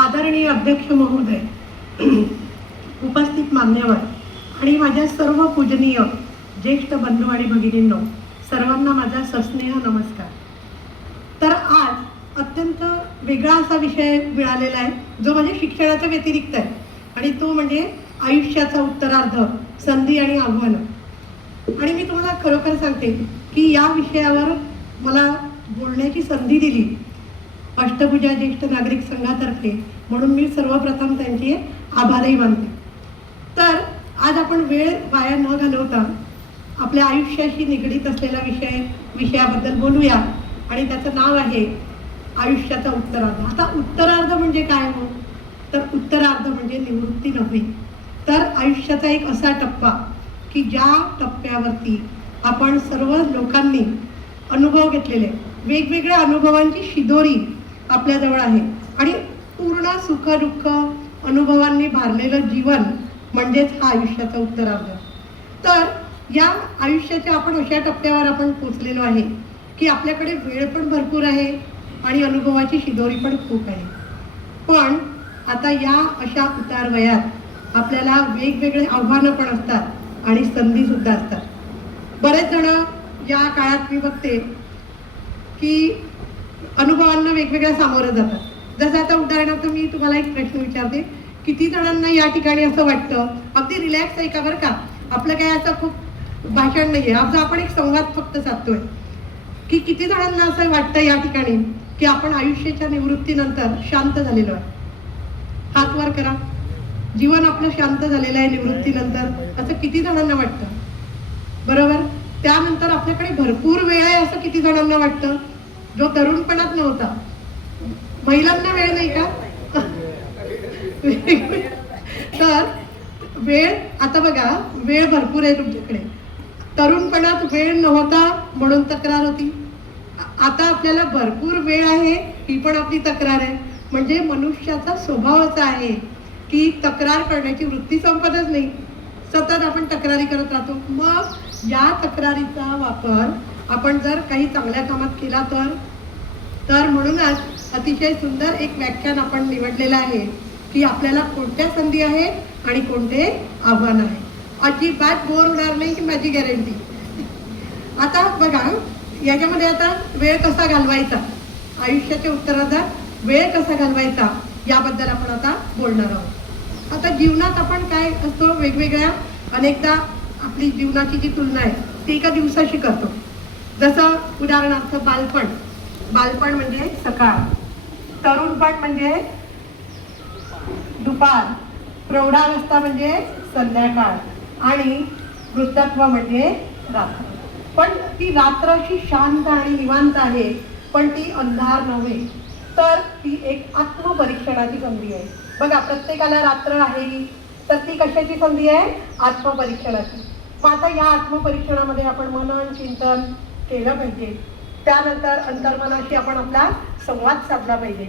आदरणीय अध्यक्ष महोदय, उपस्थित मान्यवर आणि माझ्या सर्व पूजनीय ज्येष्ठ बंधू आणि भगिनींनो, सर्वांना माझा सस्नेह नमस्कार. तर आज अत्यंत वेगळा असा विषय मिळालेला आहे जो म्हणजे शिक्षणाच्या व्यतिरिक्त आहे आणि तो म्हणजे आयुष्याचा उत्तरार्ध, संधी आणि आव्हानं. आणि मी तुम्हाला खरोखर सांगते की या विषयावर मला बोलण्याची संधी दिली अष्टभुजा ज्येष्ठ नागरिक संघातर्फे, म्हणून मी सर्वप्रथम त्यांचे आभारही मानते. तर आज आपण वेळ वाया न घालवता आपल्या आयुष्याशी निगडीत असलेला विषयाबद्दल बोलूया आणि त्याचं नाव आहे आयुष्याचा उत्तरार्ध. आता उत्तरार्ध म्हणजे काय हो? तर उत्तरार्ध म्हणजे निवृत्ती नव्हे, तर आयुष्याचा एक असा टप्पा की ज्या टप्प्यावरती आपण सर्व लोकांनी अनुभव घेतलेले वेगवेगळ्या अनुभवांची शिदोरी आपल्याजवळ आहे आणि पूर्ण सुख दुःख अनुभवांनी भारलेलं जीवन म्हणजेच हा आयुष्याचा उत्तरार्ध. तर या आयुष्याच्या आपण अशा टप्प्यावर आपण पोचलेलो आहे की आपल्याकडे वेळ पण भरपूर आहे आणि अनुभवाची शिदोरी पण खूप आहे. पण आता या अशा उतार वयात आपल्याला वेगवेगळे आव्हानं पण असतात आणि संधी सुद्धा असतात. बरेच जण या काळात मी बघते की अनुभवांना वेगवेगळ्या सामोरं जातात. जसं आता उदाहरणार्थ मी तुम्हाला एक प्रश्न विचारते, किती जणांना या ठिकाणी असं वाटतं, अगदी रिलॅक्स आहे का बरं का, आपलं काय असं खूप भाषण नाही आहे, आपण एक संवाद फक्त साधतोय, की किती जणांना असं वाटतं या ठिकाणी की आपण आयुष्याच्या निवृत्तीनंतर शांत झालेलो आहे? हात वर करा. जीवन आपलं शांत झालेलं आहे निवृत्तीनंतर, असं किती जणांना वाटतं? बरोबर. त्यानंतर आपल्याकडे भरपूर वेळ आहे असं किती जणांना वाटतं, जो तरुणपणात नव्हता? महिलांना वेळ नाही का? तर वेळ, आता बघा, वेळ भरपूर आहे तुमच्याकडे. तरुणपणात वेळ नव्हता म्हणून तक्रार होती, आता आपल्याला भरपूर वेळ आहे ही पण आपली तक्रार आहे. म्हणजे मनुष्याचा स्वभावच आहे की तक्रार करण्याची वृत्ती संपतच नाही, सतत आपण तक्रारी करत राहतो. मग या तक्रारीचा वापर आपण जर काही चांगल्या कामात केला तर म्हणूनच अतिशय सुंदर एक व्याख्यान आपण निवडलेलं आहे की आपल्याला कोणत्या संधी आहेत आणि कोणते आव्हान आहे. अजिबात बोर होणार नाही ही माझी गॅरंटी. आता बघा, याच्यामध्ये आता वेळ कसा घालवायचा, आयुष्याच्या उत्तरार्धात वेळ कसा घालवायचा याबद्दल आपण आता बोलणार आहोत. आता जीवनात आपण काय असतो, वेगवेगळ्या अनेकदा आपली जीवनाची जी तुलना आहे ती एका दिवसाशी करतो. जसं उदाहरणार्थ बालपण म्हणजे सकाळ, तरुणपण म्हणजे दुपार, प्रौढावस्था म्हणजे संध्याकाळ आणि वृद्धत्व म्हणजे रात्र. पण ती रात्र अशी शांत आणि निवांत आहे, पण ती अंधार नव्हे, तर ती एक आत्मपरीक्षणाची संधी आहे. बघा, प्रत्येकाला रात्र आहे तर ती कशाची संधी आहे? आत्मपरीक्षणाची. मग आता या आत्मपरीक्षणामध्ये आपण मनन चिंतन केलं पाहिजे. त्यानंतर अंतर्मनाशी आपण आपला संवाद साधला पाहिजे.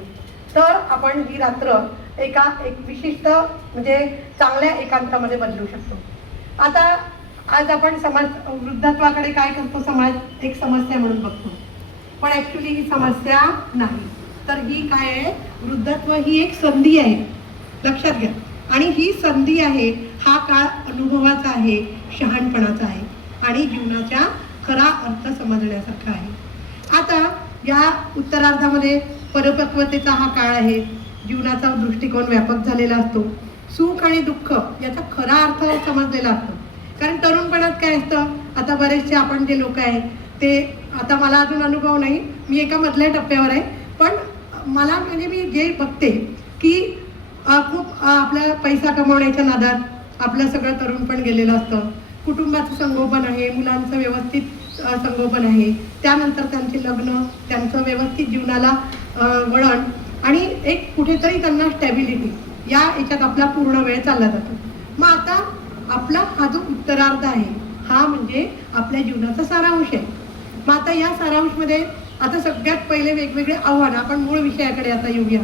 तर आपण ही रात्र एक विशिष्ट म्हणजे चांगल्या एकांतामध्ये बदलू शकतो. आता आज आपण वृद्धत्वाकडे काय करतो, समाज एक समस्या म्हणून बघतो, पण ऍक्च्युली ही समस्या नाही, तर ही काय आहे, वृद्धत्व ही एक संधी आहे, लक्षात घ्या. आणि ही संधी आहे, हा काळ अनुभवाचा आहे, शहाणपणाचा आहे आणि जीवनाच्या खरा अर्थ समजण्यासारखा आहे. आता या उत्तरार्धामध्ये परिपक्वतेचा हा काळ आहे, जीवनाचा दृष्टिकोन व्यापक झालेला असतो, सुख आणि दुःख याचा खरा अर्थ समजलेला असतो. कारण तरुणपणात काय असतं, आता बरेचसे आपण जे लोक आहेत ते, आता मला अजून अनुभव नाही, मी एका मधल्या टप्प्यावर आहे, पण मला म्हणजे मी जे बघते की खूप आपल्या पैसा कमवण्याच्या नादात आपलं सगळं तरुणपण गेलेलं असतं. कुटुंबाचं संगोपन आहे, मुलांचं व्यवस्थित संगोपन आहे, त्यानंतर त्यांचे लग्न, त्यांचं व्यवस्थित जीवनाला वळण आणि एक कुठेतरी त्यांना स्टॅबिलिटी, या याच्यात आपला पूर्ण वेळ चालला जातो. मग आता आपला हा जो उत्तरार्ध आहे हा म्हणजे आपल्या जीवनाचा सारांश आहे. मग आता या सारांशमध्ये आता सगळ्यात पहिले वेगवेगळे आव्हान, आपण मूळ विषयाकडे आता येऊया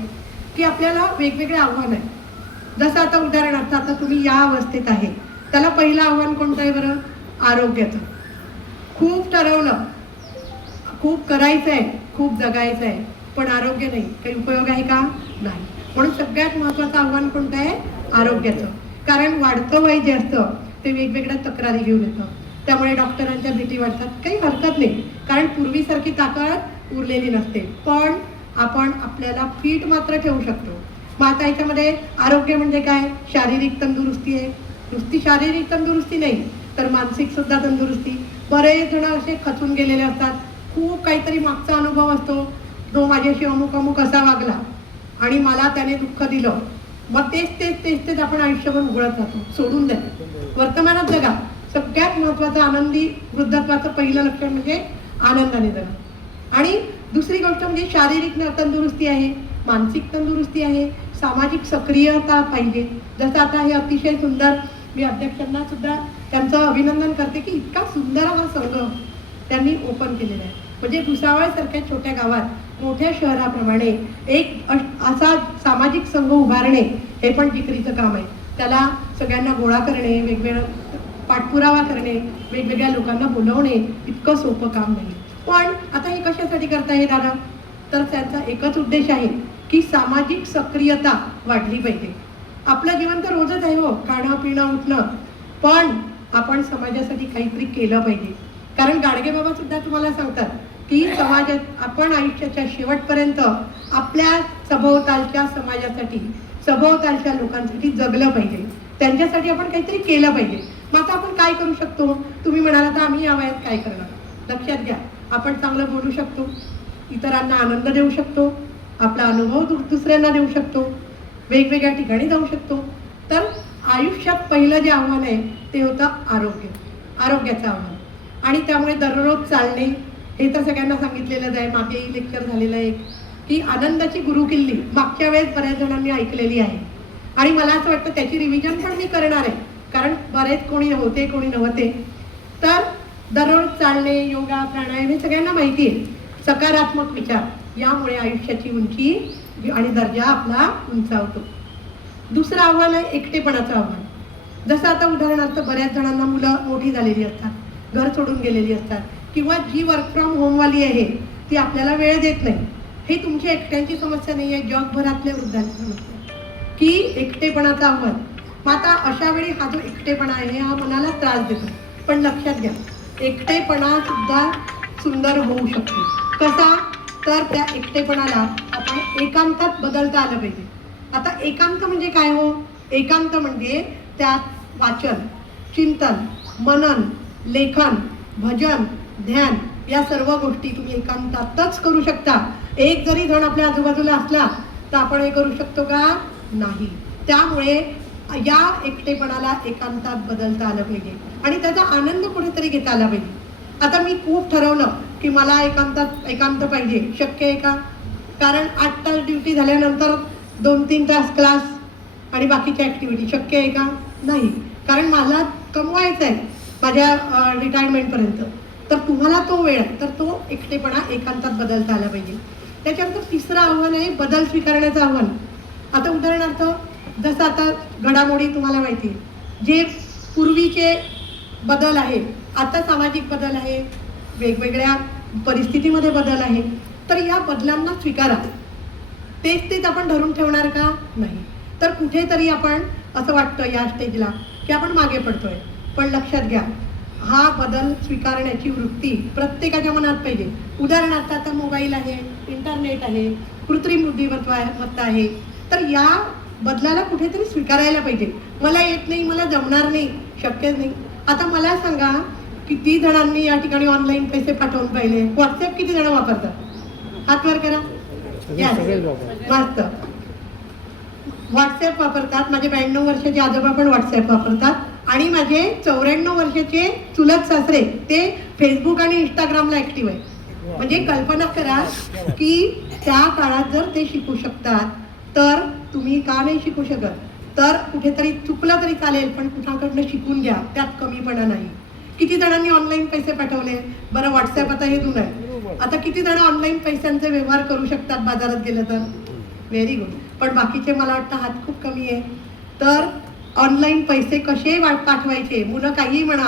की आपल्याला वेगवेगळे आव्हान आहे. जसं आता उदाहरणार्थ, आता तुम्ही या अवस्थेत आहे, त्याला पहिलं आव्हान कोणतं आहे बरं? आरोग्याचं. खूप ठरवलं, खूप करायचं आहे, खूप जगायचं आहे, पण आरोग्य नाही, काही उपयोग आहे का? नाही. म्हणून सगळ्यात महत्त्वाचं आव्हान कोणतं आहे? आरोग्याचं. कारण वाढतं वय जे असतं ते वेगवेगळ्या तक्रारी घेऊन येतं, त्यामुळे डॉक्टरांच्या भीती वाढतात. काही हरकत नाही, कारण पूर्वीसारखी ताकद उरलेली नसते, पण आपण आपल्याला फिट मात्र ठेवू शकतो. मग आता याच्यामध्ये आरोग्य म्हणजे काय? शारीरिक तंदुरुस्ती आहे. नुसती शारीरिक तंदुरुस्ती नाही तर मानसिक सुद्धा तंदुरुस्ती. बरेच जण असे खचून गेलेले असतात, खूप काहीतरी मागचा अनुभव असतो, तो माझ्याशी अमुक अमुक असा वागला आणि मला त्याने दुःख दिलं, मग तेच आपण आयुष्यभर उघडत राहतो. सोडून द्या, वर्तमानात जगा. सगळ्यात महत्त्वाचं आनंदी वृद्धत्वाचं पहिलं लक्षण म्हणजे आनंदाने जगा. आणि दुसरी गोष्ट म्हणजे शारीरिक तंदुरुस्ती आहे, मानसिक तंदुरुस्ती आहे, सामाजिक सक्रियता पाहिजे. जसं आता हे अतिशय सुंदर, मी अध्यक्षांना सुद्धा त्यांचं अभिनंदन करते की इतका सुंदर हा संघ त्यांनी ओपन केलेला आहे. म्हणजे भुसावळसारख्या छोट्या गावात मोठ्या शहराप्रमाणे एक असा सामाजिक संघ उभारणे हे पण जिकरीचं काम आहे. त्याला सगळ्यांना गोळा करणे, वेगवेगळं पाठपुरावा करणे, वेगवेगळ्या लोकांना बोलवणे इतकं सोपं काम नाही. पण आता हे कशासाठी करता हे दादा? तर त्यांचा एकच उद्देश आहे की सामाजिक सक्रियता वाढली पाहिजे. आपलं जीवन तर रोजच आहे हो, खाणं पिणं उठणं, पण आपण समाजासाठी काहीतरी केलं पाहिजे. कारण गाडगे बाबा सुद्धा तुम्हाला सांगतात की समाजात आपण आयुष्याच्या शेवटपर्यंत आपल्या सभोवतालच्या समाजासाठी, सभोवतालच्या लोकांसाठी जगलं पाहिजे, त्यांच्यासाठी आपण काहीतरी केलं पाहिजे. मग आता आपण काय करू शकतो? तुम्ही म्हणाला तर आम्ही या वयात काय करणार? लक्षात घ्या, आपण चांगलं बोलू शकतो, इतरांना आनंद देऊ शकतो, आपला अनुभव दुसऱ्यांना देऊ शकतो, वेगवेगळ्या ठिकाणी जाऊ शकतो. तर आयुष्यात पहिलं जे आव्हान आहे ते होतं आरोग्य, आरोग्याचं आव्हान. आणि त्यामुळे दररोज चालणे हे तर सगळ्यांना सांगितलेलंच आहे. मागेही लेक्चर झालेलं आहे की आनंदाची गुरुकिल्ली मागच्या वेळेस बऱ्याच जणांनी ऐकलेली आहे आणि मला असं वाटतं त्याची रिव्हिजन पण मी करणार आहे, कारण बरेच कोणी होते कोणी नव्हते. तर दररोज चालणे, योगा, प्राणायाम हे सगळ्यांना माहिती आहे. सकारात्मक विचार यामुळे आयुष्याची उंची आणि दर्जा आपला उंचावतो. दुसरं आव्हान आहे एकटेपणाचं आव्हान. जसं आता उदाहरणार्थ बऱ्याच जणांना मुलं मोठी झालेली असतात, घर सोडून गेलेली असतात, किंवा जी वर्क फ्रॉम होमवाली आहे ती आपल्याला वेळ देत नाही. हे तुमची एकट्यांची समस्या नाही आहे, जगभरातल्या वृद्धांची समस्या की एकटेपणाचं आव्हान. मग आता अशा वेळी हा जो एकटेपणा आहे हा मनाला त्रास देतो. पण लक्षात घ्या, एकटेपणा सुद्धा सुंदर होऊ शकतो. कसा? तर त्या एकटेपणाला आपण एकांतात बदलता आलं पाहिजे. आता एकांत म्हणजे काय हो? एकांत म्हणजे त्यात वाचन, चिंतन, मनन, लेखन, भजन, ध्यान या सर्व गोष्टी तुम्ही एकांतातच करू शकता. एक जरी जण आपल्या आजूबाजूला असला तर आपण हे करू शकतो का? नाही. त्यामुळे या एकटेपणाला एकांतात बदलता आलं पाहिजे आणि त्याचा आनंद कुठेतरी घेता आला पाहिजे. आता मी खूप ठरवलं की मला एकांत पाहिजे, शक्य आहे का? कारण 8 तास ड्युटी झाल्यानंतर 2-3 तास क्लास आणि बाकीच्या ॲक्टिव्हिटी शक्य आहे का? नाही. कारण मला कमवायचं आहे माझ्या रिटायरमेंटपर्यंत. तर तुम्हाला तो वेळ आहे, तर तो एकटेपणा एकांतात बदलता आला पाहिजे. त्याच्यानंतर तिसरं आव्हान आहे बदल स्वीकारण्याचं आव्हान. आता उदाहरणार्थ जसं आता घडामोडी तुम्हाला माहिती आहे, जे पूर्वीचे बदल आहे, आता सामाजिक बदल आहे, वेगवेगळ्या परिस्थितीमध्ये बदल आहे. तर या बदलांना स्वीकारा. तेच आपण धरून ठेवणार का? नाही. तर कुठेतरी आपण असं वाटतं या स्टेजला की आपण मागे पडतोय. पण लक्षात घ्या, हा बदल स्वीकारण्याची वृत्ती प्रत्येकाच्या मनात पाहिजे. उदाहरणार्थ आता मोबाईल आहे, इंटरनेट आहे, कृत्रिम बुद्धिमत्ता आहे. तर या बदलाला कुठेतरी स्वीकारायला पाहिजे. मला येत नाही, मला जमणार नाही, शक्यच नाही. आता मला सांगा, किती जणांनी या ठिकाणी ऑनलाईन पैसे पाठवून पाहिले? व्हॉट्सॲप किती जण वापरतात? हात वर करा. मस्त. व्हॉट्सॲप वापरतात. माझे 92 वर्षाचे आजोबा पण व्हॉट्सॲप वापरतात आणि माझे 94 वर्षाचे चुलत सासरे ते फेसबुक आणि इंस्टाग्रामला ॲक्टिव्ह आहे. म्हणजे कल्पना करा की त्या काळात जर ते शिकू शकतात तर तुम्ही का नाही शिकू शकत? तर कुठेतरी चुकलं तरी चालेल, पण कुणाकडनं शिकून घ्या, त्यात कमीपणा नाही. किती जणांनी ऑनलाईन पैसे पाठवले? बरं, व्हॉट्सॲप आता हे जुनं आहे. आता किती जण ऑनलाईन पैशांचे व्यवहार करू शकतात बाजारात गेलं तर? Very good. पण बाकीचे मला वाटतं हात खूप कमी आहे. तर ऑनलाईन पैसे कसे पाठवायचे? मुलं काहीही म्हणा,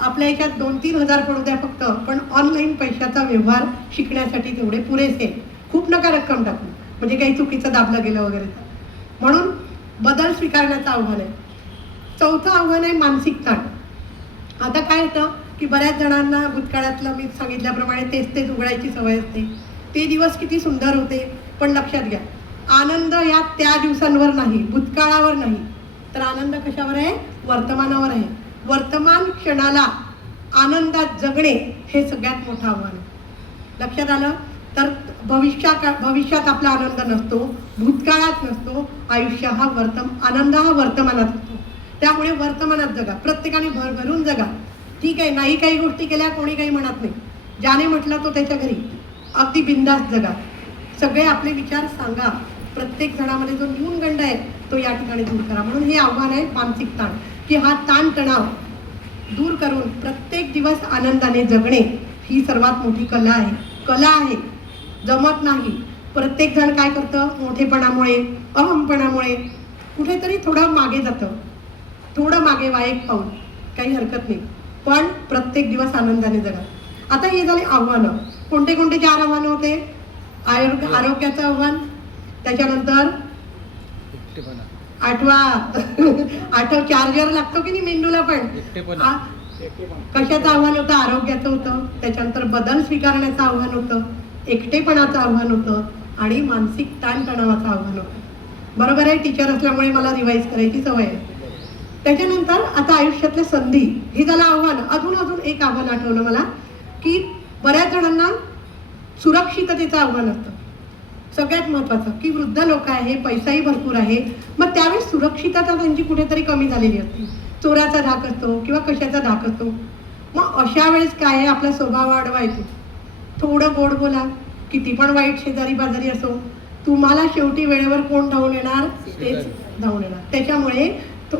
आपल्या याच्यात 2-3 हजार पडू द्या फक्त, पण ऑनलाईन पैशाचा व्यवहार शिकण्यासाठी तेवढे पुरेसे. खूप नका रक्कम टाकू. म्हणजे काही चुकीचं दाबलं गेलं वगैरे तर. म्हणून बदल स्वीकारण्याचं आव्हान आहे. चौथं आव्हान आहे मानसिक ताण. आता काय होतं की बऱ्याच जणांना भूतकाळातलं मी सांगितल्याप्रमाणे तेच तेच उघडायची सवय असते. ते दिवस किती सुंदर होते, पण लक्षात घ्या आनंद या त्या दिवसांवर नाही, भूतकाळावर नाही, तर आनंद कशावर आहे? वर्तमानावर आहे. वर्तमान क्षणाला आनंदात जगणे हे सगळ्यात मोठं आव्हान आहे. लक्षात आलं? तर भविष्यात आपला आनंद नसतो, भूतकाळात नसतो. आनंद हा वर्तमानात असतो. त्यामुळे वर्तमानात जगा, प्रत्येकाने भरभरून जगा. ठीक आहे, नाही काही गोष्टी केल्या कोणी काही म्हणत नाही, ज्याने म्हटलं तो त्याच्या घरी अगदी बिंदास जगा. सगळे आपले विचार सांगा. प्रत्येक जणामध्ये जो न्यूनगंड आहे तो या ठिकाणी दूर करा. म्हणून हे आव्हान आहे मानसिक ताण, की हा ताणतणाव दूर करून प्रत्येक दिवस आनंदाने जगणे ही सर्वात मोठी कला आहे. जमत नाही. प्रत्येक जण काय करतं, मोठेपणामुळे अहमपणामुळे कुठेतरी थोडं मागे जातं, थोडं मागे एक पाऊल, काही हरकत नाही, पण प्रत्येक दिवस आनंदाने जगा. आता हे झाले आव्हानं. कोणते 4 आव्हानं होते? आरोग्याचं आव्हान, त्याच्यानंतर आठव चार्जर लागतो की नाही मेंदूला पण, कशाचं आव्हान होतं? आरोग्याचं होतं. त्याच्यानंतर बदल स्वीकारण्याचं आव्हान होतं, एकटेपणाचं आव्हान होतं आणि मानसिक ताणतणावाचं आव्हान होतं. बरोबर आहे, टीचर असल्यामुळे मला रिवाईज करायची सवय आहे. त्याच्यानंतर आता आयुष्यातल्या संधी, हे झालं आव्हान. अजून एक आव्हान आठवलं मला, की बऱ्याच जणांना सुरक्षिततेचं आव्हान असतं. सगळ्यात महत्त्वाचं की वृद्ध लोक आहे, पैसाही भरपूर आहे, मग त्यावेळेस सुरक्षितता त्यांची कुठेतरी कमी झालेली असते. चोराचा धाक असतो किंवा कशाचा धाक असतो. मग अशा वेळेस काय आहे, आपला स्वभाव वाढवायचो, थोडं गोड बोला. किती पण वाईट शेजारी पाजारी असो, तुम्हाला शेवटी वेळेवर कोण धावून येणार? तेच धावून येणार. त्याच्यामुळे तो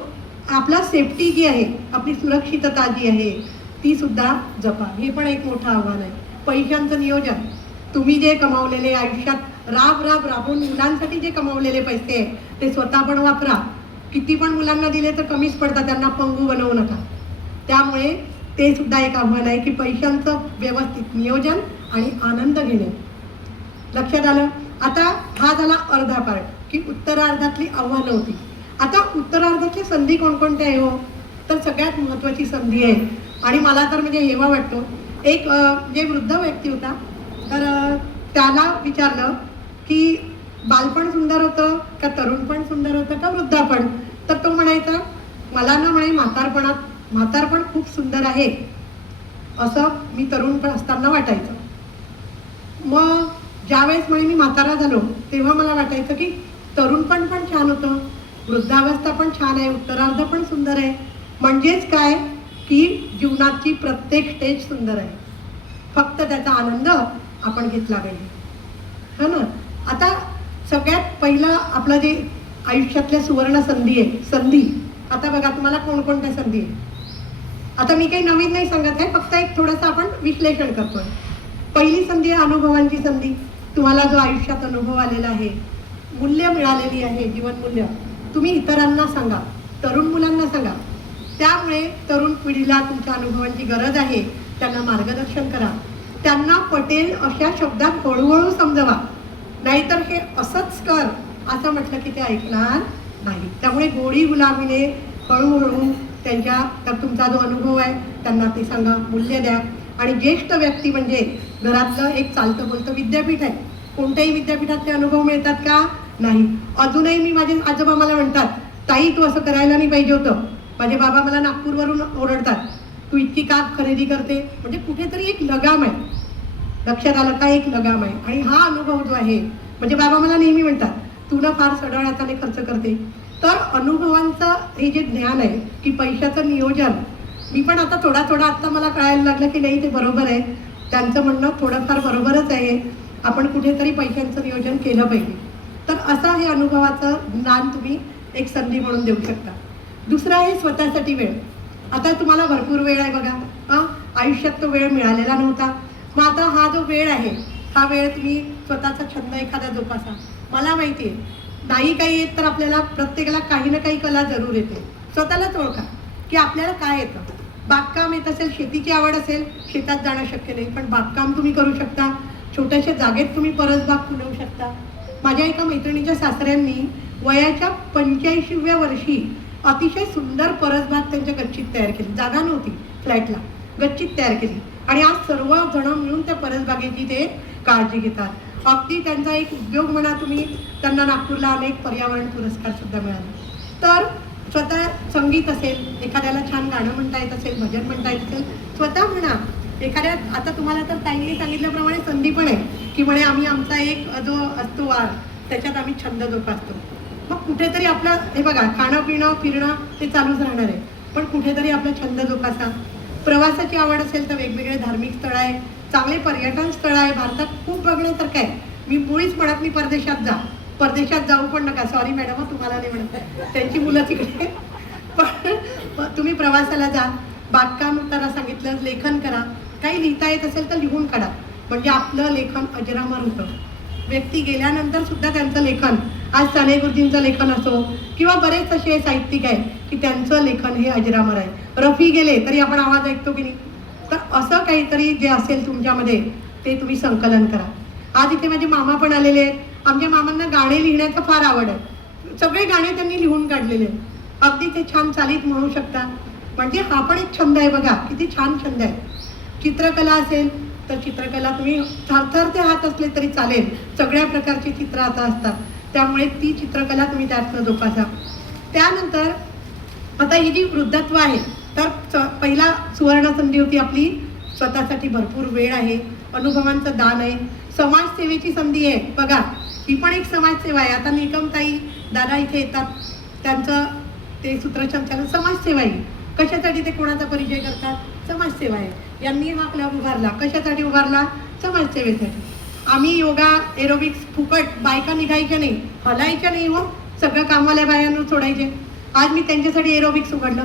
आपला सेफ्टी जी आहे, आपली सुरक्षितता जी आहे ती सुद्धा जपा. हे पण एक मोठं आव्हान आहे. पैशांचं नियोजन, तुम्ही जे कमावलेले आयुष्यात राबून मुलांसाठी जे कमावलेले पैसे आहे ते स्वतः पण वापरा. किती पण मुलांना दिले तर कमीच पडतात, त्यांना पंगू बनवू नका. त्यामुळे ते सुद्धा एक आव्हान आहे की पैशांचं व्यवस्थित नियोजन आणि आनंद घेणे. लक्षात आलं? आता हा झाला अर्धा पार्ट, की उत्तरार्धातली आव्हानं होती. आता उत्तरार्धातल्या संधी कोणकोणत्या आहे हो? तर सगळ्यात महत्त्वाची संधी आहे आणि मला तर म्हणजे हेवा वाटतो. एक जे वृद्ध व्यक्ती होता, तर त्याला विचारलं की बालपण सुंदर होतं का तरुणपण सुंदर होतं का वृद्धापण? तर तो म्हणायचा, मला ना म्हणे म्हातारपण खूप सुंदर आहे असं मी तरुणपण असताना वाटायचं. मग ज्यावेळेस म्हणे मी म्हातारा झालो तेव्हा मला वाटायचं की तरुणपण पण छान होतं, वृद्धावस्था पण छान आहे, उत्तरार्ध पण सुंदर आहे. म्हणजेच काय की जीवनाची प्रत्येक स्टेज सुंदर आहे, फक्त त्याचा आनंद आपण घेतला पाहिजे, हा ना. आता सगळ्यात पहिलं आपलं जे आयुष्यातल्या सुवर्ण संधी आहे, आता बघा तुम्हाला कोणकोणत्या संधी आहे. आता मी काही नवीन नाही सांगत आहे, फक्त एक थोडंसं आपण विश्लेषण करतोय. पहिली संधी आहे अनुभवांची संधी. तुम्हाला जो आयुष्यात अनुभव आलेला आहे, मूल्य मिळालेली आहे, जीवनमूल्य, तुम्ही इतरांना सांगा, तरुण मुलांना सांगा. त्यामुळे तरुण पिढीला तुमच्या अनुभवांची गरज आहे, त्यांना मार्गदर्शन करा, त्यांना पटेल अशा शब्दात हळूहळू समजवा. नाहीतर हे असंच कर असं म्हटलं की ते ऐकणार नाही. त्यामुळे गोडी गुलाबीने हळूहळू तर तुमचा जो अनुभव आहे त्यांना ते सांगा, मूल्य द्या. आणि ज्येष्ठ व्यक्ती म्हणजे घरातलं एक चालतं बोलतं विद्यापीठ आहे. कोणत्याही विद्यापीठातले अनुभव मिळतात का? नाही. अजूनही मी माझे आजोबा मला म्हणतात, ताई तू असं करायला नाही पाहिजे होतं. माझे बाबा मला नागपूरवरून ओरडतात, तू इतकी का खरेदी करते. म्हणजे कुठेतरी एक लगाम आहे. लक्षात आलं का? एक लगाम आहे. आणि हा अनुभव जो आहे, म्हणजे बाबा मला नेहमी म्हणतात, तू ना फार सढळ हाताने खर्च करते. तर अनुभवांचं हे जे ज्ञान आहे की पैशाचं नियोजन, मी पण आता थोडा आता मला कळायला लागलं की नाही ते बरोबर आहे. त्यांचं म्हणणं थोडंफार बरोबरच आहे. आपण कुठेतरी पैशांचं नियोजन केलं पाहिजे. तर असं हे अनुभवाचं ज्ञान तुम्ही एक संधी म्हणून देऊ शकता. दुसरं आहे स्वतःसाठी वेळ. आता तुम्हाला भरपूर वेळ आहे बघा, आयुष्यात तो वेळ मिळालेला नव्हता. मग आता हा जो वेळ आहे, हा वेळ तुम्ही स्वतःचा छंद एखादा जोपासा. मला माहिती आहे नाही काही येत तर आपल्याला प्रत्येकाला काही ना काही कला जरूर येते. स्वतःलाच ओळखा की आपल्याला काय येतं. बागकाम येत असेल, शेतीची आवड असेल, शेतात जाणं शक्य नाही, पण बागकाम तुम्ही करू शकता. छोट्याशा जागेत तुम्ही परसबाग फुलवू शकता. माझ्या एका मैत्रिणीच्या सासऱ्यांनी वयाच्या 85व्या वर्षी अतिशय सुंदर परसबाग त्यांच्या गच्चीत तयार केली. जागा नव्हती फ्लॅटला, गच्चीत तयार केली आणि आज सर्व जण मिळून त्या परसबागेची ते काळजी घेतात. अगदी त्यांचा एक उद्योग म्हणा तुम्ही, त्यांना नागपूरला अनेक पर्यावरण पुरस्कार सुद्धा मिळाले. तर स्वतः संगीत असेल, एखाद्याला छान गाणं म्हणता येत असेल, भजन म्हणता येत असेल, स्वतः म्हणा. एखाद्या आता तुम्हाला तर ताईंनी सांगितल्याप्रमाणे संधी पण आहे की म्हणे आम्ही आमचा एक जो असतो वार त्याच्यात आम्ही छंद जोपासतो. मग कुठेतरी आपलं हे बघा, खाणं पिणं फिरणं ते चालूच राहणार आहे, पण कुठेतरी आपला छंद जोपासा. प्रवासाची आवड असेल तर वेगवेगळे धार्मिक स्थळ आहे, चांगले पर्यटन स्थळ आहे, भारतात खूप बघण्यासारखं आहे. मी मुळीच म्हणत मी परदेशात जाऊ पण नका, सॉरी मॅडम तुम्हाला नाही म्हणत, त्यांची मुलं तिकडे. पण तुम्ही प्रवासाला जा, बागकाम करा, सांगितलं लेखन करा, काही लिहिता येत असेल तर लिहून काढा, म्हणजे आपलं लेखन अजरामर होतं. व्यक्ती गेल्यानंतर सुद्धा त्यांचं लेखन, आज साने गुरुजींचं लेखन असो किंवा बरेच असे साहित्यिक आहेत की त्यांचं लेखन हे अजरामर आहे. रफी गेले तरी आपण आवाज ऐकतो की नाही. तर असं काहीतरी जे असेल तुमच्यामध्ये ते तुम्ही संकलन करा. आज इथे माझे मामा पण आलेले आहेत. आमच्या मामांना गाणे लिहिण्याचं फार आवड आहे, सगळे गाणे त्यांनी लिहून काढलेले आहेत, अगदी ते छान चालीत म्हणू शकता. म्हणजे हा पण एक छंद आहे बघा, किती छान छंद आहे. चित्रकला असेल तर चित्रकला तुम्ही थरथरते हात असले तरी चालेल, सगळ्या प्रकारची चित्र आता असतात, त्यामुळे ती चित्रकला तुम्ही त्यातनं जोपासा. त्यानंतर आता ही जी वृद्धत्व आहे तर पहिला सुवर्ण संधी होती आपली, स्वतःसाठी भरपूर वेळ आहे, अनुभवांचं दान आहे, समाजसेवेची संधी आहे. बघा ही पण एक समाजसेवा आहे. आता निकमताई दादा इथे येतात, त्यांचं ते सूत्रसंचालन समाजसेवा आहे. कशासाठी ते कोणाचा परिचय करतात? समाजसेवा आहे. यांनी हा क्लब उभारला, कशासाठी उभारला? समाजसेवेसाठी. आम्ही योगा एरोबिक्स फुकट, बायका निघायच्या नाही, हलायच्या नाही हो, सगळं कामवाल्या बायांना सोडायचे. आज मी त्यांच्यासाठी एरोबिक्स उघडलं.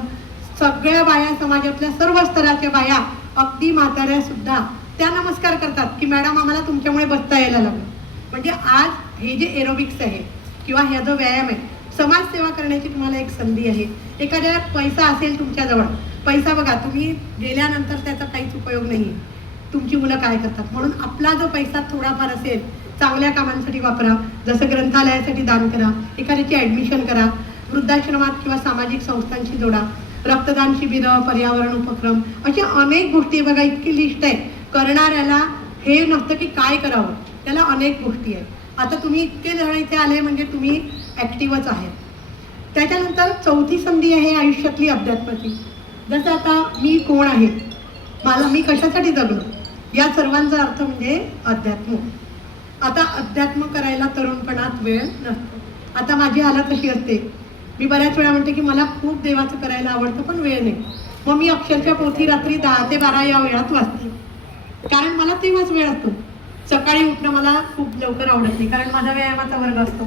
सगळ्या बाया, समाजातल्या सर्व स्तराच्या बाया, अगदी म्हाताऱ्या सुद्धा त्या नमस्कार करतात की मॅडम आम्हाला तुमच्यामुळे बसता यायला लागलं. म्हणजे आज हे जे एरोबिक्स आहे किंवा ह्या जो व्यायाम आहे, समाजसेवा करण्याची तुम्हाला एक संधी आहे. एखाद्या पैसा असेल तुमच्याजवळ, पैसा बघा तुम्ही गेल्यानंतर त्याचा काहीच उपयोग नाही, तुमची मुलं काय करतात. म्हणून आपला जो पैसा थोडाफार असेल चांगल्या कामांसाठी वापरा. जसं ग्रंथालयासाठी दान करा, एखाद्याची ॲडमिशन करा, वृद्धाश्रमात किंवा सामाजिक संस्थांशी जोडा, रक्तदान शिबिरं, पर्यावरण उपक्रम, अशा अनेक गोष्टी बघा. इतकी लिस्ट आहे. करणाऱ्याला हे नसतं की काय करावं, त्याला अनेक गोष्टी आहेत. आता तुम्ही इतके जण इथे आले म्हणजे तुम्ही ॲक्टिव्हच आहेत. त्याच्यानंतर चौथी संधी आहे आयुष्यातली अध्यात्माची. जसं आता मी कोण आहे, मी कशासाठी जगलो, या सर्वांचा अर्थ म्हणजे अध्यात्म. आता अध्यात्म करायला तरुणपणात वेळ नसतो. आता माझी हालत अशी असते, मी बऱ्याच वेळा म्हणते की मला खूप देवाचं करायला आवडतं पण वेळ नाही. मग मी अक्षरशः पोथी रात्री 10 ते 12 या वेळात वाचते, कारण मला तेव्हाच वेळ असतो. सकाळी उठणं मला खूप लवकर आवडत नाही, कारण माझा व्यायामाचा वर्ग असतो.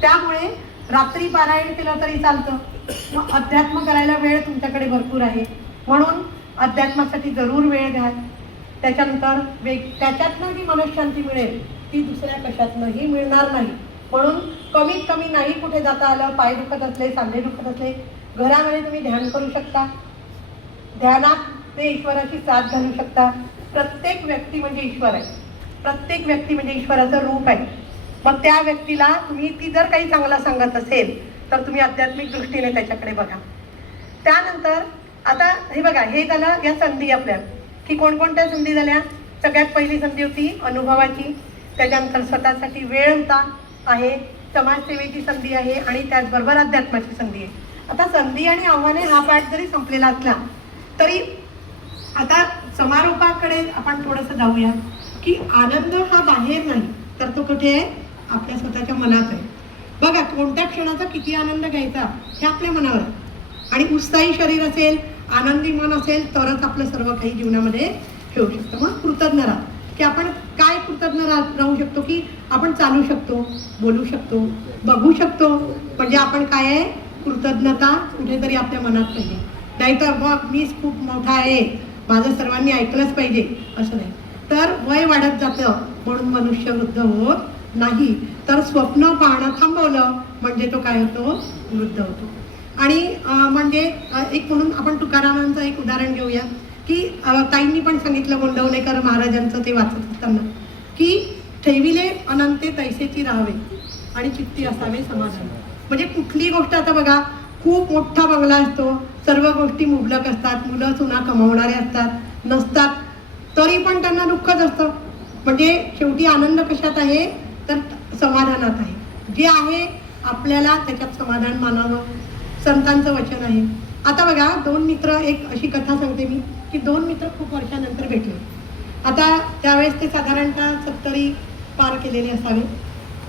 त्यामुळे रात्री पारायण केलं तरी चालतं. मग अध्यात्म करायला वेळ तुमच्याकडे भरपूर आहे, म्हणून अध्यात्मासाठी जरूर वेळ द्या. त्याच्यानंतर त्याच्यातनं जी मनःशांती मिळेल ती दुसऱ्या कशातनंही मिळणार नाही. म्हणून कमीत कमी नाही कुठे जाता आलं, पाय दुखत असले, सांधे दुखत असले, घरामध्ये तुम्ही ध्यान करू शकता. ध्यानात ते ईश्वराची साथ घालू शकता. प्रत्येक व्यक्ती म्हणजे ईश्वर आहे, प्रत्येक व्यक्ती म्हणजे ईश्वराचं रूप आहे. मग त्या व्यक्तीला तुम्ही ती जर काही चांगला सांगत असेल तर तुम्ही आध्यात्मिक दृष्टीने त्याच्याकडे बघा. त्यानंतर आता हे बघा, हे झालं या संधी आपल्या की कोणकोणत्या संधी झाल्या. सगळ्यात पहिली संधी होती अनुभवाची, त्याच्यानंतर स्वतःसाठी वेळ होता आहे, समाजसेवेची संधी आहे आणि त्याचबरोबर अध्यात्माची संधी आहे. आता संधी आणि आव्हाने हा पाठ जरी संपलेला असला तरी आता समारोपाकडे आपण थोडंसं जाऊया की आनंद हा बाहेर नाही तर तो कुठे आहे? आपल्या स्वतःच्या मनात आहे. बघा कोणत्या क्षणाचा किती आनंद घ्यायचा हे आपल्या मनावर आहे. आणि उत्साही शरीर असेल, आनंदी मन असेल तरच आपलं सर्व काही जीवनामध्ये ठेवू शकतो. मग कृतज्ञ राहा की आपण काय कृतज्ञ राहू शकतो की आपण चालू शकतो, बोलू शकतो, बघू शकतो. म्हणजे आपण काय आहे, कृतज्ञता कुठेतरी आपल्या मनात पाहिजे. नाहीतर मग मीच खूप मोठा आहे, माझं सर्वांनी ऐकलंच पाहिजे असं नाही. तर वय वाढत जातं म्हणून मनुष्य वृद्ध होत नाही, तर स्वप्न पाहणं थांबवलं म्हणजे तो काय होतो, वृद्ध होतो. आणि म्हणजे एक म्हणून आपण तुकारामांचं एक उदाहरण घेऊया की ताईंनी पण सांगितलं गोंदवलेकर महाराजांचं ते वाचत असताना की ठेविले अनंते तैसेची राहावे. आणि चित्ती असावे समाधान. म्हणजे कुठली गोष्ट, आता बघा, खूप मोठा बंगला असतो, सर्व गोष्टी मुबलक असतात, मुलं चुना कमावणारे असतात नसतात, तरी पण त्यांना दुःखच असतं. म्हणजे शेवटी आनंद कशात आहे तर समाधानात आहे. जे आहे आपल्याला त्याच्यात समाधान मानावं, संतांचं वचन आहे. आता बघा, दोन मित्र, एक अशी कथा सांगते मी की दोन मित्र खूप वर्षानंतर भेटले. आता त्यावेळेस ते साधारणतः 70 पार केलेले असावे.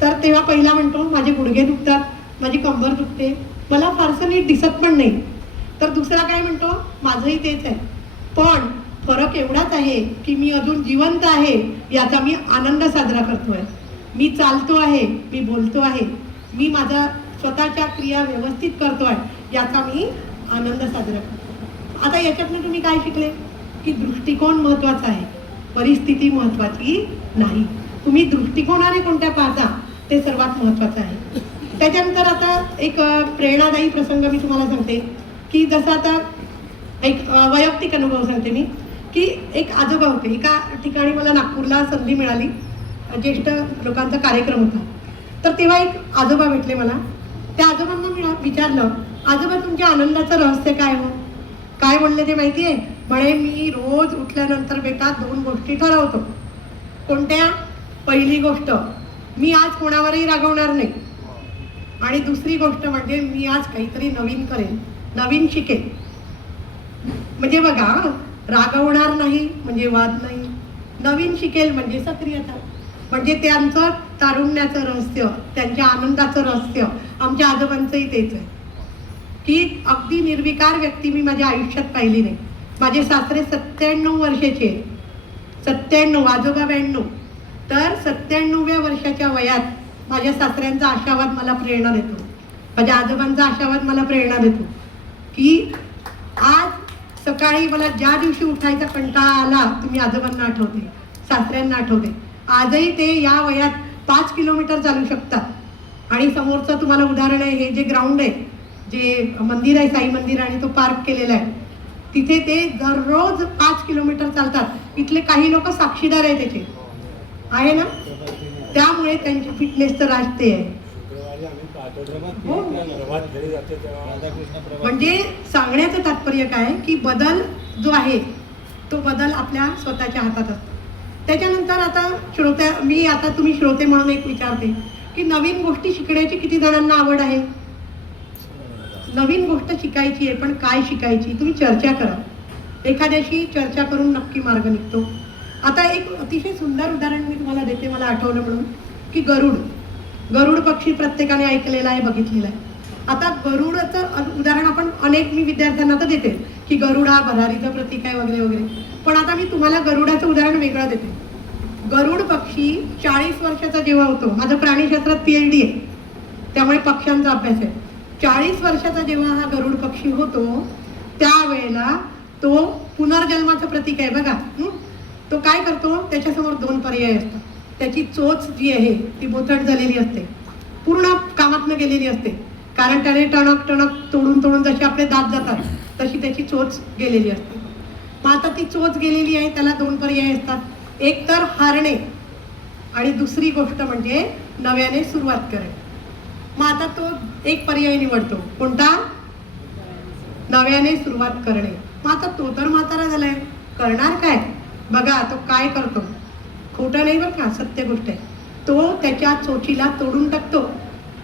तर तेव्हा पहिला म्हणतो, माझे गुडघे दुखतात, माझी कंबर दुखते, मला फारसं नीट दिसत पण नाही. तर दुसरा काय म्हणतो, माझंही तेच आहे, पण फरक एवढाच आहे की मी अजून जिवंत आहे याचा मी आनंद साजरा करतोय, मी चालतो आहे, मी बोलतो आहे, मी माझ्या स्वतःच्या क्रिया व्यवस्थित करतोय याचा मी आनंद साजरा करतो. आता याच्यातनं तुम्ही काय शिकले की दृष्टिकोन महत्त्वाचा आहे, परिस्थिती महत्त्वाची नाही. तुम्ही दृष्टिकोनाने कोणत्या पाहता ते सर्वात महत्त्वाचं आहे. त्याच्यानंतर आता एक प्रेरणादायी प्रसंग मी तुम्हाला सांगते की जसं आता एक वैयक्तिक अनुभव सांगते मी की एक आजोबा होते. एका ठिकाणी मला नागपूरला संधी मिळाली, ज्येष्ठ लोकांचा कार्यक्रम होता. तर तेव्हा एक आजोबा भेटले मला. त्या आजोबांना विचारलं, आजोबा तुमच्या आनंदाचं रहस्य काय हो? काय म्हणले ते माहिती आहे? म्हणे, मी रोज उठल्यानंतर बेटा 2 गोष्टी ठरवतो. कोणत्या? पहिली गोष्ट, मी आज कोणावरही रागवणार नाही, आणि दुसरी गोष्ट म्हणजे मी आज काहीतरी नवीन करेन, नवीन शिकेन. म्हणजे बघा, रागवणार नाही म्हणजे वाद नाही, नवीन शिकेल म्हणजे सक्रियता. म्हणजे त्यांचं तारुण्याचं रहस्य, त्यांच्या आनंदाचं रहस्य आमच्या आजोबांचंही तेच आहे की अगदी निर्विकार व्यक्ती मी माझ्या आयुष्यात पाहिली नाही. माझे सासरे 97 वर्षाचे, 97, आजोबा 92. तर 97व्या वर्षाच्या वयात माझ्या सासऱ्यांचा आशावाद मला प्रेरणा देतो, माझ्या आजोबांचा आशावाद मला प्रेरणा देतो की आज सकाळी मला ज्या दिवशी उठायचा कंटाळा आला, तुम्ही आजोबांना आठवते, सासऱ्यांना आठवते, आजही ते या वयात 5 किलोमीटर चालू शकतात. आणि समोरचं तुम्हाला उदाहरण आहे, हे जे ग्राउंड आहे, जे मंदिर आहे, साई मंदिर, आणि तो पार्क केलेला आहे, तिथे ते दररोज 5 किलोमीटर चालतात. इथले काही लोक साक्षीदार आहे त्याचे, आहे ना, त्यामुळे त्यांची फिटनेस तर राजते आहे. हो. म्हणजे सांगण्याचं तात्पर्य काय की बदल जो आहे तो बदल आपल्या स्वतःच्या हातात असतो. त्याच्यानंतर आता तुम्ही श्रोते म्हणून एक विचारते की नवीन गोष्टी शिकण्याची किती जणांना आवड आहे? नवीन गोष्ट शिकायची आहे, पण काय शिकायची? तुम्ही चर्चा करा, एखाद्याशी चर्चा करून नक्की मार्ग निघतो. आता एक अतिशय सुंदर उदाहरण मी तुम्हाला देते, मला आठवलं म्हणून, की गरुड पक्षी प्रत्येकाने ऐकलेला आहे, बघितलेला आहे. आता गरुडाचं उदाहरण आपण मी विद्यार्थ्यांना तर देते की गरुड हा भरारीचं प्रतीक आहे वगैरे वगैरे, पण आता मी तुम्हाला गरुडाचं उदाहरण वेगळं देते. गरुड पक्षी 40 वर्षाचा जेव्हा होतो, माझं प्राणीशास्त्रात PhD आहे त्यामुळे पक्ष्यांचा अभ्यास आहे. 40 वर्षाचा जेव्हा हा गरुड पक्षी होतो त्यावेळेला तो पुनर्जन्माचं प्रतीक आहे बघा. तो काय करतो, त्याच्यासमोर 2 पर्याय असतात. त्याची चोच जी आहे ती बोथट झालेली असते, पूर्ण कामातनं गेलेली असते, कारण त्याने टणक तोडून जसे आपले दात जातात तशी त्याची चोच गेलेली असते. मग आता ती चोच गेलेली आहे, त्याला 2 पर्याय असतात, एक तर हारणे आणि दुसरी गोष्ट म्हणजे नव्याने सुरुवात करणे. मग आता तो एक पर्याय निवडतो, कोणता? नव्याने सुरुवात करणे. मग आता तो तर म्हातारा झालाय, करणार काय? बघा तो काय करतो, खोटं नाही बरं का, सत्य गोष्ट आहे. तो त्याच्या चोचीला तोडून टाकतो,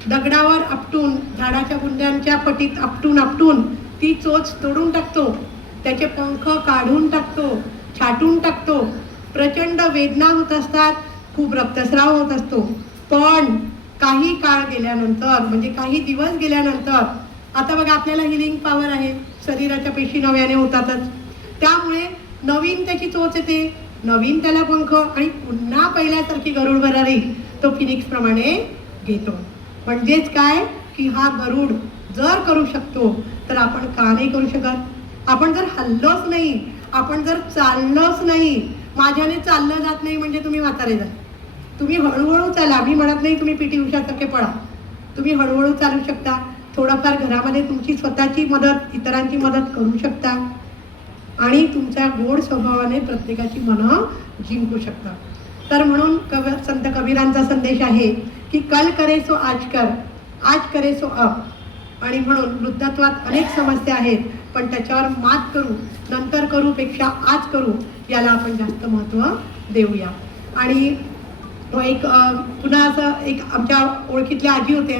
दगडावर आपटून, झाडाच्या बुंद्यांच्या पटीत आपटून ती चोच तोडून टाकतो, त्याचे पंख काढून टाकतो, छाटून टाकतो. प्रचंड वेदना होत असतात, खूप रक्तस्राव होत असतो. पण काही काळ गेल्यानंतर, म्हणजे काही दिवस गेल्यानंतर, आता बघा आपल्याला हिलिंग पॉवर आहे, शरीराच्या पेशी नव्याने होतातच, त्यामुळे नवीन त्याची चोच येते, नवीन त्याला पंख, आणि पुन्हा पहिल्यासारखी गरुड भरारी तो फिनिक्स प्रमाणे घेतो. म्हणजेच काय की हा गरुड जर करू शकतो तर आपण का नाही करू शकत? आपण जर हल्लोच नाही, आपण जर चाललोच नाही, माझ्याने चाललं जात नाही म्हणजे तुम्ही म्हातारे जा. तुम्ही हळूहळू चाला, मी म्हणत नाही तुम्ही PT उषासारखे पळा, तुम्ही हळूहळू चालू शकता. थोडंफार घरामध्ये तुमची स्वतःची मदत, इतरांची मदत करू शकता, आणि तुमच्या गोड स्वभावाने प्रत्येकाची मनं जिंकू शकता. तर म्हणून संत कबीरांचा संदेश आहे की कल करे सो आज कर, आज करे सो अब. आणि म्हणून वृद्धत्वात अनेक समस्या आहेत, पण त्याच्यावर मात करू, नंतर करू पेक्षा आज करू, याला आपण जास्त महत्त्व देऊया. आणि एक पुन्हा असं एक आमच्या ओळखीतल्या आजी होत्या,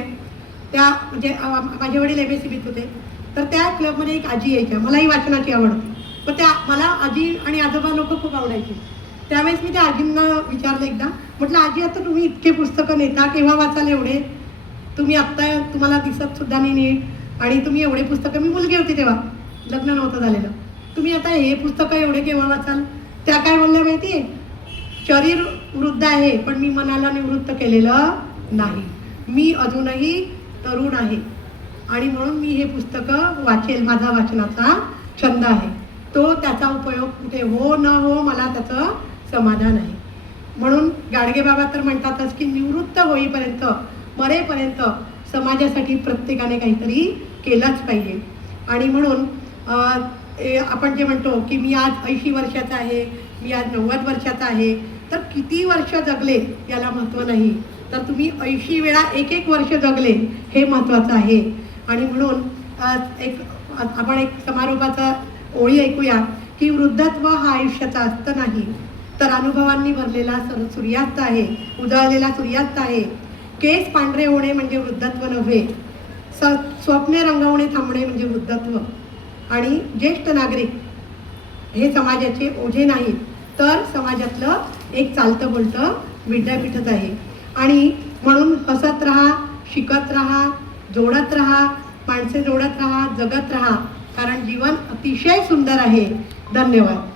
त्या म्हणजे माझे वडील MSCBत होते, तर त्या क्लबमध्ये एक आजी यायच्या. मलाही वाचनाची आवड होती, पण त्या मला आजी आणि आजोबा लोक खूप आवडायचे. त्यावेळेस मी त्या आजींना विचारलं एकदा, म्हटलं आजी आता तुम्ही इतके पुस्तकं नेता, केव्हा वाचाल एवढे? तुम्ही आत्ता तुम्हाला दिसत सुद्धा नाही नीट, आणि तुम्ही एवढे पुस्तकं, मी मुलगी होती तेव्हा, लग्न नव्हतं झालेलं, तुम्ही आता हे पुस्तकं एवढे केव्हा वाचाल? त्या काय बोलल्या माहिती आहे? शरीर वृद्ध आहे पण मी मनाला निवृत्त केलेलं नाही, मी अजूनही तरुण आहे आणि म्हणून मी हे पुस्तकं वाचेल, माझा वाचनाचा छंद आहे. तो त्याचा उपयोग कुठे हो न हो, मला त्याचं समाधान आहे. म्हणून गाडगेबाबा तर म्हणतातच की निवृत्त होईपर्यंत, मरेपर्यंत समाजासाठी प्रत्येकाने काहीतरी केलंच पाहिजे. आणि म्हणून आपण जे म्हणतो की मी आज 80 वर्षाचा आहे, मी आज 90 वर्षाचा आहे, तर किती वर्ष जगले याला महत्त्व नाही, तर तुम्ही 80 वेळा एक वर्ष जगले हे महत्त्वाचं आहे. आणि म्हणून आपण एक समारोपाचा ओळी ऐकूया की वृद्धत्व हा आयुष्याचा अंत नाही, तर अनुभवांनी भरलेला सूर्यास्त आहे, उजळलेला सूर्यास्त आहे. केस पांढरे होणे म्हणजे वृद्धत्व नव्हे, स्वप्ने रंगवणे थांबणे म्हणजे वृद्धत्व. आणि ज्येष्ठ नागरिक हे समाजाचे ओझे नाहीत, तर समाजातलं एक चालतं बोलतं विद्यापीठच आहे. आणि म्हणून हसत राहा, शिकत राहा, जोडत राहा, माणसे जोडत राहा, जगत राहा, कारण जीवन अतिशय सुंदर आहे. धन्यवाद.